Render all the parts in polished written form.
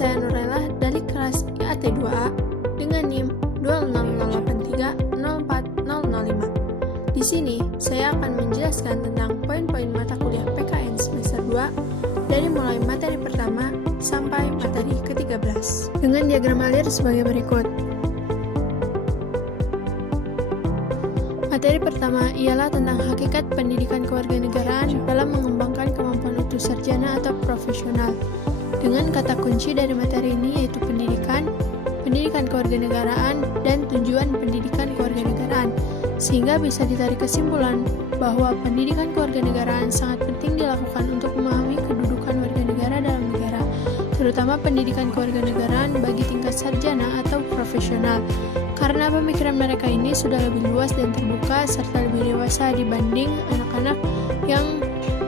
saya Nurella dari kelas IAT 2A dengan NIM 200830405. Di sini saya akan menjelaskan tentang poin-poin mata kuliah PKN semester 2 dari mulai materi pertama sampai materi ke-13 dengan diagram alir sebagai berikut. Materi pertama ialah tentang hakikat pendidikan kewarganegaraan dalam mengembangkan kemampuan utuh sarjana atau profesional. Dengan kata kunci dari materi ini yaitu pendidikan kewarganegaraan, dan tujuan pendidikan kewarganegaraan, sehingga bisa ditarik kesimpulan bahwa pendidikan kewarganegaraan sangat penting dilakukan untuk memahami kedudukan warga negara dalam negara, terutama pendidikan kewarganegaraan bagi tingkat sarjana atau profesional, karena pemikiran mereka ini sudah lebih luas dan terbuka serta lebih dewasa dibanding anak-anak yang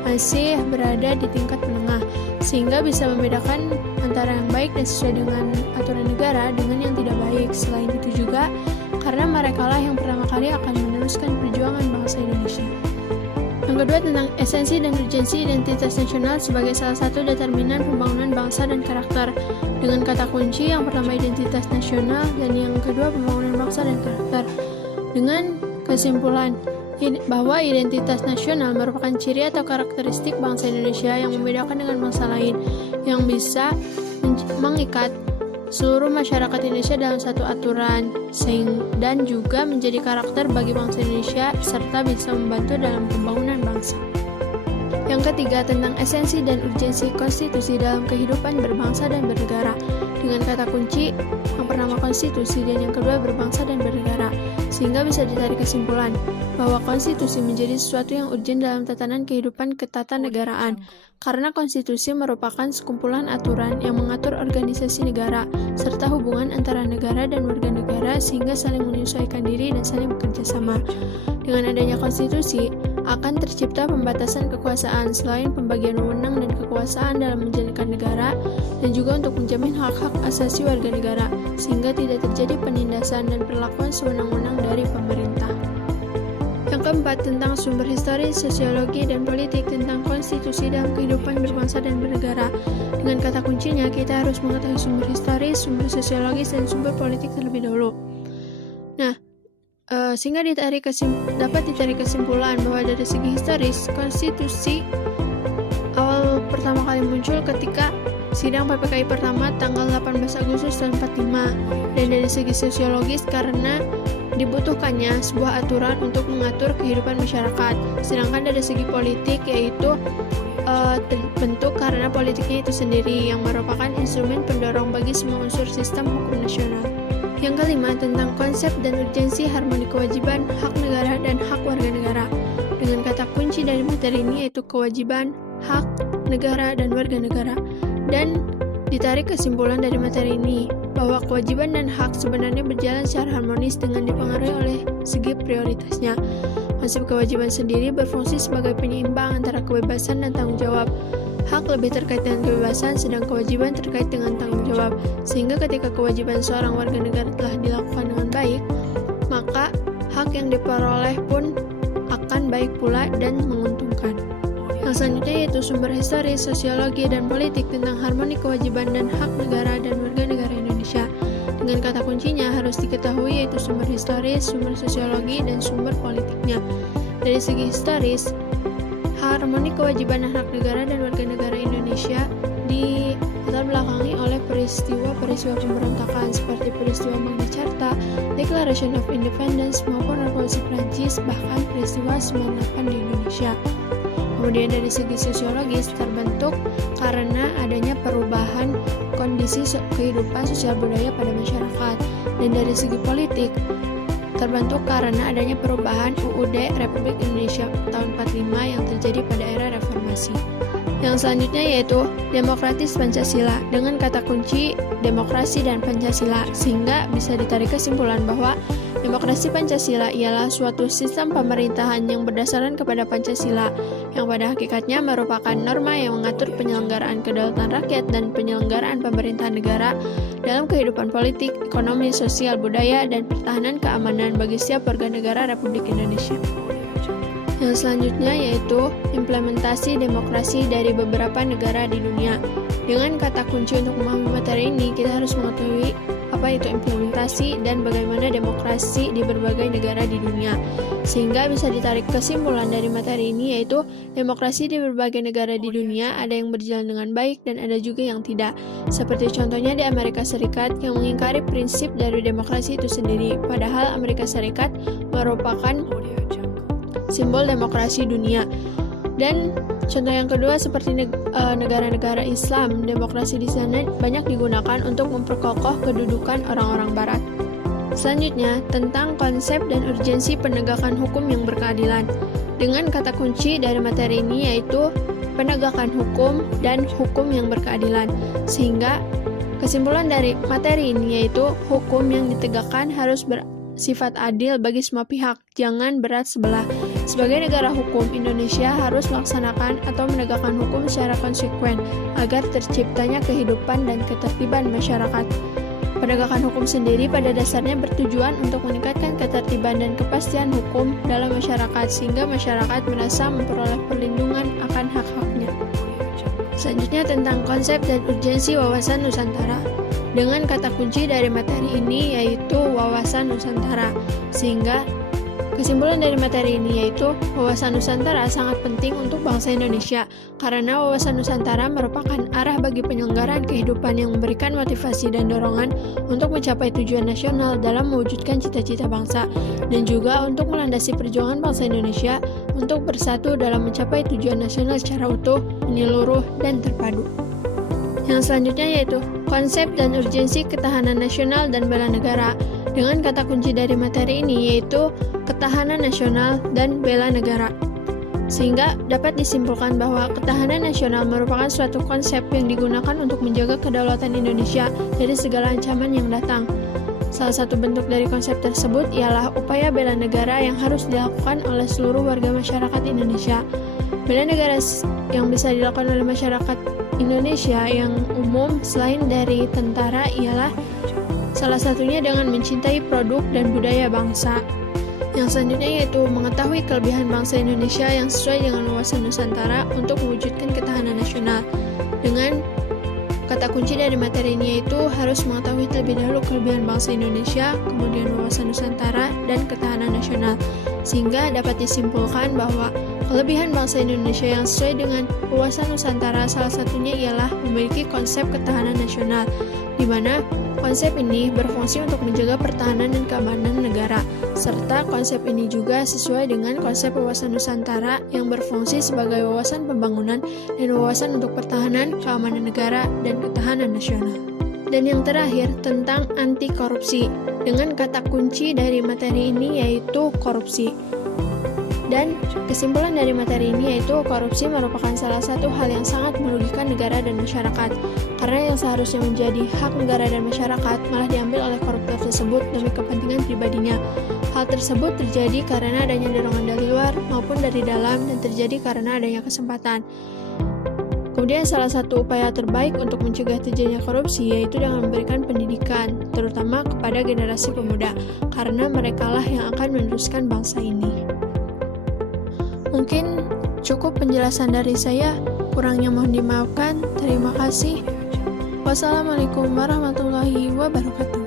masih berada di tingkat menengah, sehingga bisa membedakan antara yang baik dan sesuai dengan aturan negara dengan yang tidak baik. Selain itu juga, karena merekalah yang pertama kali akan meneruskan perjuangan bangsa Indonesia. Yang kedua tentang esensi dan urgensi identitas nasional sebagai salah satu determinan pembangunan bangsa dan karakter. Dengan kata kunci yang pertama identitas nasional dan yang kedua pembangunan bangsa dan karakter. Dengan kesimpulan bahwa identitas nasional merupakan ciri atau karakteristik bangsa Indonesia yang membedakan dengan bangsa lain, yang bisa mengikat seluruh masyarakat Indonesia dalam satu aturan, dan juga menjadi karakter bagi bangsa Indonesia serta bisa membantu dalam pembangunan bangsa. Yang ketiga tentang esensi dan urgensi konstitusi dalam kehidupan berbangsa dan bernegara. Dengan kata kunci yang pertama konstitusi dan yang kedua berbangsa dan bernegara, sehingga bisa ditarik kesimpulan bahwa konstitusi menjadi sesuatu yang urgen dalam tatanan kehidupan ketatanegaraan, karena konstitusi merupakan sekumpulan aturan yang mengatur organisasi negara serta hubungan antara negara dan warga negara sehingga saling menyesuaikan diri dan saling bekerja sama. Dengan adanya konstitusi akan tercipta pembatasan kekuasaan selain pembagian wewenang dan kekuasaan dalam menjalankan negara, dan juga untuk menjamin hak-hak asasi warga negara sehingga tidak terjadi penindasan dan perlakuan sewenang-wenang dari pemerintah. Yang keempat tentang sumber historis, sosiologi, dan politik tentang konstitusi dalam kehidupan berbangsa dan bernegara. Dengan kata kuncinya kita harus mengetahui sumber historis, sumber sosiologis, dan sumber politik terlebih dahulu. Nah, sehingga dapat ditarik kesimpulan bahwa dari segi historis, konstitusi awal pertama kali muncul ketika sidang PPKI pertama tanggal 18 Agustus tahun 45, dan dari segi sosiologis karena dibutuhkannya sebuah aturan untuk mengatur kehidupan masyarakat. Sedangkan dari segi politik yaitu terbentuk karena politiknya itu sendiri yang merupakan instrumen pendorong bagi semua unsur sistem hukum nasional. Yang kelima tentang konsep dan urgensi harmoni kewajiban, hak negara, dan hak warga negara. Dengan kata kunci dari materi ini yaitu kewajiban, hak, negara, dan warga negara. Dan ditarik kesimpulan dari materi ini bahwa kewajiban dan hak sebenarnya berjalan secara harmonis dengan dipengaruhi oleh segi prioritasnya. Konsep kewajiban sendiri berfungsi sebagai penyeimbang antara kebebasan dan tanggung jawab. Hak lebih terkait dengan kebebasan, sedang kewajiban terkait dengan tanggung jawab. Sehingga ketika kewajiban seorang warga negara telah dilakukan dengan baik, maka hak yang diperoleh pun akan baik pula dan menguntungkan. Yang selanjutnya yaitu sumber historis, sosiologi, dan politik tentang harmoni kewajiban dan hak negara dan warga negara Indonesia. Dengan kata kuncinya harus diketahui yaitu sumber historis, sumber sosiologi, dan sumber politiknya. Dari segi historis, harmoni kewajiban dan hak negara dan warga negara Indonesia dilatar belakangi oleh peristiwa-peristiwa pemberontakan seperti peristiwa Magna Carta, Declaration of Independence, maupun Revolusi Prancis, bahkan peristiwa 98 di Indonesia. Kemudian dari segi sosiologis terbentuk karena adanya perubahan kondisi kehidupan sosial budaya pada masyarakat. Dan dari segi politik terbentuk karena adanya perubahan UUD Republik Indonesia tahun 45 yang terjadi pada era reformasi. Yang selanjutnya yaitu demokratis Pancasila dengan kata kunci demokrasi dan Pancasila, sehingga bisa ditarik kesimpulan bahwa demokrasi Pancasila ialah suatu sistem pemerintahan yang berdasarkan kepada Pancasila, yang pada hakikatnya merupakan norma yang mengatur penyelenggaraan kedaulatan rakyat dan penyelenggaraan pemerintahan negara dalam kehidupan politik, ekonomi, sosial, budaya, dan pertahanan keamanan bagi setiap warga negara Republik Indonesia. Yang selanjutnya yaitu implementasi demokrasi dari beberapa negara di dunia. Dengan kata kunci untuk memahami materi ini, kita harus mengetahui apa itu implementasi dan bagaimana demokrasi di berbagai negara di dunia. Sehingga bisa ditarik kesimpulan dari materi ini, yaitu demokrasi di berbagai negara di dunia ada yang berjalan dengan baik dan ada juga yang tidak. Seperti contohnya di Amerika Serikat yang mengingkari prinsip dari demokrasi itu sendiri, padahal Amerika Serikat merupakan simbol demokrasi dunia. Dan contoh yang kedua seperti negara-negara Islam, demokrasi di sana banyak digunakan untuk memperkokoh kedudukan orang-orang Barat. Selanjutnya, tentang konsep dan urgensi penegakan hukum yang berkeadilan. Dengan kata kunci dari materi ini yaitu penegakan hukum dan hukum yang berkeadilan. Sehingga kesimpulan dari materi ini yaitu hukum yang ditegakkan harus bersifat adil bagi semua pihak, jangan berat sebelah. Sebagai negara hukum, Indonesia harus melaksanakan atau menegakkan hukum secara konsekuen agar terciptanya kehidupan dan ketertiban masyarakat. Penegakan hukum sendiri pada dasarnya bertujuan untuk meningkatkan ketertiban dan kepastian hukum dalam masyarakat sehingga masyarakat merasa memperoleh perlindungan akan hak-haknya. Selanjutnya tentang konsep dan urgensi wawasan Nusantara. Dengan kata kunci dari materi ini yaitu wawasan Nusantara. Sehingga kesimpulan dari materi ini yaitu wawasan Nusantara sangat penting untuk bangsa Indonesia karena wawasan Nusantara merupakan arah bagi penyelenggaraan kehidupan yang memberikan motivasi dan dorongan untuk mencapai tujuan nasional dalam mewujudkan cita-cita bangsa dan juga untuk melandasi perjuangan bangsa Indonesia untuk bersatu dalam mencapai tujuan nasional secara utuh, menyeluruh, dan terpadu. Yang selanjutnya yaitu konsep dan urgensi ketahanan nasional dan bela negara. Dengan kata kunci dari materi ini yaitu ketahanan nasional dan bela negara. Sehingga dapat disimpulkan bahwa ketahanan nasional merupakan suatu konsep yang digunakan untuk menjaga kedaulatan Indonesia dari segala ancaman yang datang. Salah satu bentuk dari konsep tersebut ialah upaya bela negara yang harus dilakukan oleh seluruh warga masyarakat Indonesia. Bela negara yang bisa dilakukan oleh masyarakat Indonesia yang umum selain dari tentara ialah salah satunya dengan mencintai produk dan budaya bangsa. Yang selanjutnya yaitu mengetahui kelebihan bangsa Indonesia yang sesuai dengan wawasan Nusantara untuk mewujudkan ketahanan nasional. Dengan kata kunci dari materi ini yaitu harus mengetahui terlebih dahulu kelebihan bangsa Indonesia, kemudian wawasan Nusantara, dan ketahanan nasional. Sehingga dapat disimpulkan bahwa kelebihan bangsa Indonesia yang sesuai dengan wawasan Nusantara salah satunya ialah memiliki konsep ketahanan nasional, di mana konsep ini berfungsi untuk menjaga pertahanan dan keamanan negara, serta konsep ini juga sesuai dengan konsep wawasan Nusantara yang berfungsi sebagai wawasan pembangunan dan wawasan untuk pertahanan, keamanan negara, dan ketahanan nasional. Dan yang terakhir, tentang anti korupsi. Dengan kata kunci dari materi ini yaitu korupsi. Dan kesimpulan dari materi ini yaitu korupsi merupakan salah satu hal yang sangat merugikan negara dan masyarakat. Karena yang seharusnya menjadi hak negara dan masyarakat malah diambil oleh koruptor tersebut demi kepentingan pribadinya. Hal tersebut terjadi karena adanya dorongan dari luar maupun dari dalam dan terjadi karena adanya kesempatan. Kemudian salah satu upaya terbaik untuk mencegah terjadinya korupsi yaitu dengan memberikan pendidikan, terutama kepada generasi pemuda, karena merekalah yang akan meneruskan bangsa ini. Mungkin cukup penjelasan dari saya, kurangnya mohon dimaafkan. Terima kasih. Wassalamualaikum warahmatullahi wabarakatuh.